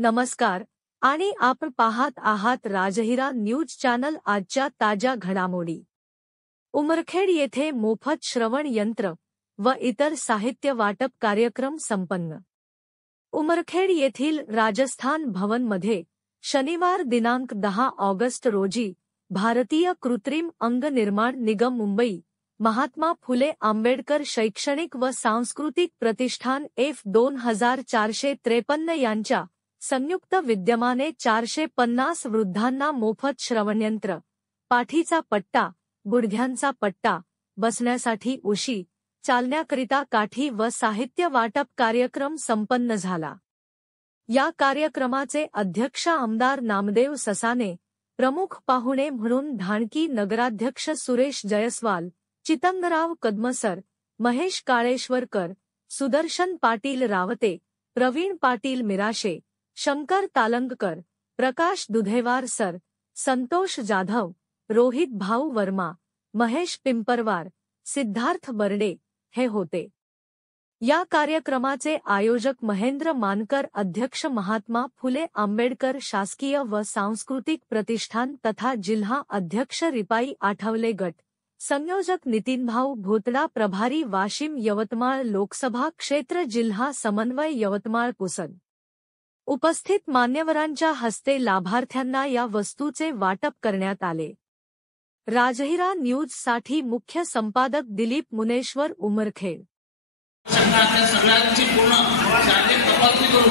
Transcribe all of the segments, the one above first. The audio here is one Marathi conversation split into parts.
नमस्कार आणि आपण पाहत आहात राजहिरा न्यूज चॅनल। आजच्या ताज्या घडामोडी। उमरखेड येथे मोफत श्रवण यंत्र व इतर साहित्य वाटप कार्यक्रम संपन्न। उमरखेड येथील राजस्थान भवन मध्ये शनिवार दिनांक 10 ऑगस्ट रोजी भारतीय कृत्रिम अंग निर्माण निगम मुंबई, महात्मा फुले आंबेडकर शैक्षणिक व सांस्कृतिक प्रतिष्ठान F 2453 यांच्या संयुक्त विद्यमाने 450 वृद्धांना मोफत श्रवणयंत्र, पाठीचा पट्टा, गुडघ्यांचा पट्टा, बसण्यासाठी उशी, चालण्याकरिता काठी व साहित्य वाटप कार्यक्रम संपन्न झाला। या कार्यक्रमाचे अध्यक्ष आमदार नामदेव ससाने, प्रमुख पाहुणे म्हणून ढाणकी नगराध्यक्ष सुरेश जयस्वाल, चितंगराव कदमसर, महेश काळेश्वरकर, सुदर्शन पाटील रावते, प्रवीण पाटील मिराशे, शंकर तालंगकर, प्रकाश दुधेवार सर, संतोष जाधव, रोहित भाऊ वर्मा, महेश पिंपरवार, सिद्धार्थ बर्डे हे होते। या कार्यक्रमाचे आयोजक महेंद्र मानकर, अध्यक्ष महात्मा फुले आंबेडकर शासकीय व सांस्कृतिक प्रतिष्ठान तथा जिल्हा अध्यक्ष रिपाई आठवले गट, संयोजक नितीनभाऊ भोतडा, प्रभारी वाशिम यवतमाळ लोकसभा क्षेत्र, जिल्हा समन्वय यवतमाळ पुसद। उपस्थित मान्यवरांच्या हस्ते लाभार्थ्यांना या वस्तूचे वाटप करण्यात आले। राजहिरा न्यूज साठी मुख्य संपादक दिलीप मुनेश्वर, उमरखेड। सगळ्यांची पूर्ण शारीरिक तपासणी करू।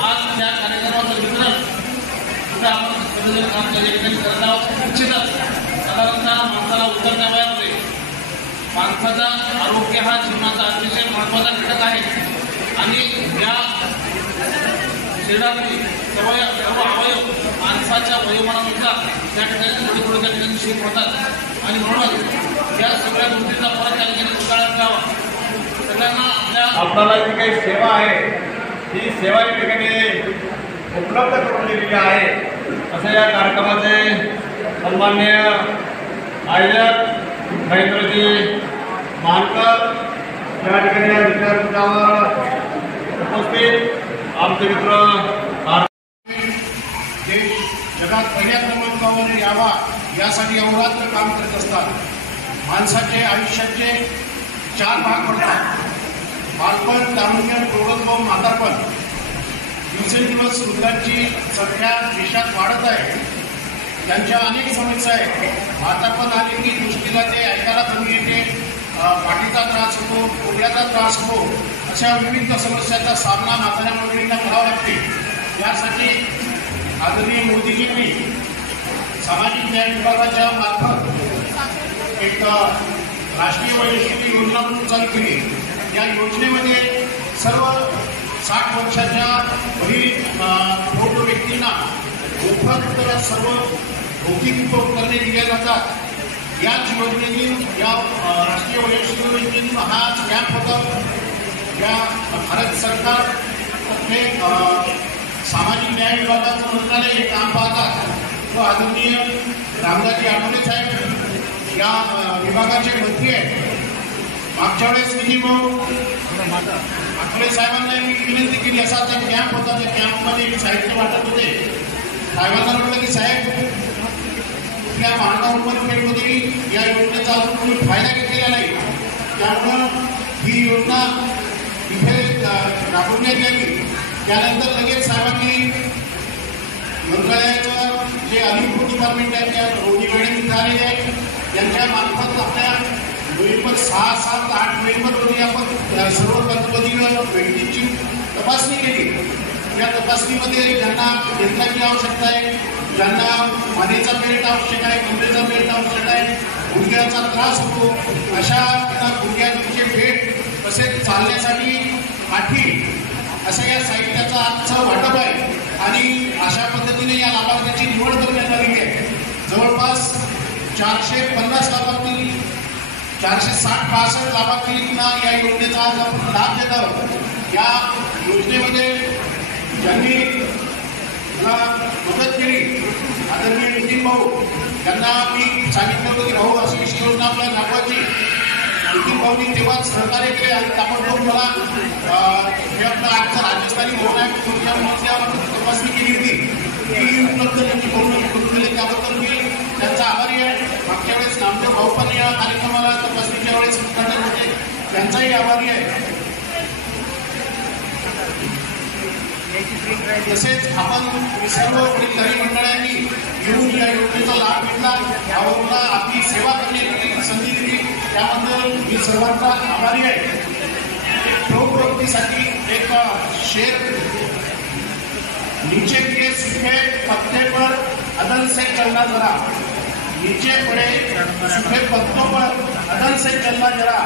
आज त्या कार्यक्रमाचं वितरण सुद्धा आपण काम करत आहोत। निश्चितच साधारणतः माणसाला उतरत्या वयामध्ये माणसाचा आरोग्य हा जीवनाचा अतिशय महत्त्वाचा घटक आहे आणि या शरीरातील सर्व अवयव माणसाच्या वयोमानानुसार त्या ठिकाणी थोडे त्या ठिकाणी शिक होतात आणि म्हणूनच या सगळ्या गोष्टींचा परत त्या ठिकाणी सुधारणा करावा। सगळ्यांना आपल्याला जी काही सेवा आहे ती सेवा या ठिकाणी उपलब्ध करून दिलेली आहे असं या कार्यक्रमाचे सन्माननीय आयोजक महेंद्रजी मानकर या ठिकाणी या विचारपीठावर उपस्थित आमचे मित्र देश जगात पहिल्या क्रमांकावर यावा यासाठी अहोरात्र काम करत असतात। माणसाचे आयुष्याचे 4 भाग पडतात: बालपण, तारुण्य, प्रौढत्व व म्हातारपण। दिवसेंदिवस वृद्धांची संख्या देशात वाढत आहे। त्यांच्या अनेक समस्या आहेत। म्हातारपण आले की दृष्टीला ते ऐकायला कमी येते, पाठीचा त्रास होतो, डोक्याचा त्रास होतो, अशा विविध समस्यांचा सामना म्हाताऱ्या मंडळींना करावा लागते। यासाठी आदरणीय मोदीजींनी सामाजिक न्याय विभागाच्या मार्फत एक राष्ट्रीय वयोश्री योजना चालू केली। या योजनेमध्ये सर्व 60 वर्षाच्या वरील प्रौढ व्यक्तींना मोफत सर्व भौतिक उपकरणे दिल्या जातात। याच योजनेतून या राष्ट्रीय वयोश्री योजनेतून हा कॅम्प होता। या भारत सरकार हे सामाजिक न्याय विभागाचं मंत्रालय हे काम पाहतात व आदरणीय रामदासजी आठवले साहेब या विभागाचे मंत्री आहेत। मागच्या वेळेस नितीनभाऊ आठवले साहेबांना मी विनंती केली, असा आता कॅम्प होता, त्या कॅम्पमध्ये साहित्य वाटत होते। साहेबांना म्हटलं की साहेब या महात्मा उमरखेडमध्ये या योजनेचा अजून कोणी फायदा घेतलेला नाही, त्यामुळं ही योजना इथे राबवण्यात यावी। त्यानंतर लगेच साहेबांनी मंत्रालयाचं जे अधिकृत डिपार्टमेंट आहे त्या रोगी मॅडम इथे आलेले आहे, त्यांच्या मार्फत आपल्या नोव्हेंबर 6, 7, 8 नोव्हेंबर रोजी आपण सर्व गणपतीनं व्यक्तींची तपासणी केली। या तपासणीमध्ये ज्यांना यंत्राची आवश्यकता आहे, ज्यांना मानेचा बेल्ट आवश्यक आहे, कमरेचा बेल्ट आवश्यक आहे, गुडघ्याचा त्रास होतो, अशा गुडघ्याचे बेल्ट तसेच चालण्यासाठी काठी असं या साहित्याचं आजचं वाटप आहे आणि अशा पद्धतीने या लाभार्थ्याची निवड करण्यात आलेली आहे। जवळपास 450 लाभार्थी, 460-65 लाभार्थींना या योजनेचा आज आपण लाभ देत आहोत। या योजनेमध्ये ज्यांनी मला मदत केली, आदरणीय नितीन भाऊ यांना मी सांगितलं होतं की भाऊ अशी योजना आपल्याला दाखवायची, निखिल भाऊनी तेव्हा सहकार्य केले आणि ताबडतोब मला हे आपलं आजचं राजस्थानी मोहनावर तपासणी केली होती ती उपलब्ध त्यांनी करून दिली, त्याबद्दल मी त्यांचा आभारी आहे. मागच्या वेळेस नामदेव भाऊ पण या कार्यक्रमाला तपासणीच्या वेळेस उद्घाटन होते, त्यांचाही आभारी आहे. तसेच आपण सर्व वडीलधारी मंडळांनी येऊन या योजनेचा लाभ घेतला, यावरून आपली सेवा करण्याची संधी दिली, त्याबद्दल मी सर्वांचा आभारी आहे. प्रवृत्तीसाठी एक शेर, नीचे गिरे सूखे पत्ते पर अदल से चलना जरा, नीचे पड़े सूखे पत्तों पर अदल से चलना जरा,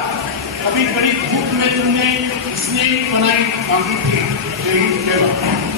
कभी बड़ी धूप में तुमने इसलिए बनाई मांगी थी. जय हिंद, जय भारत.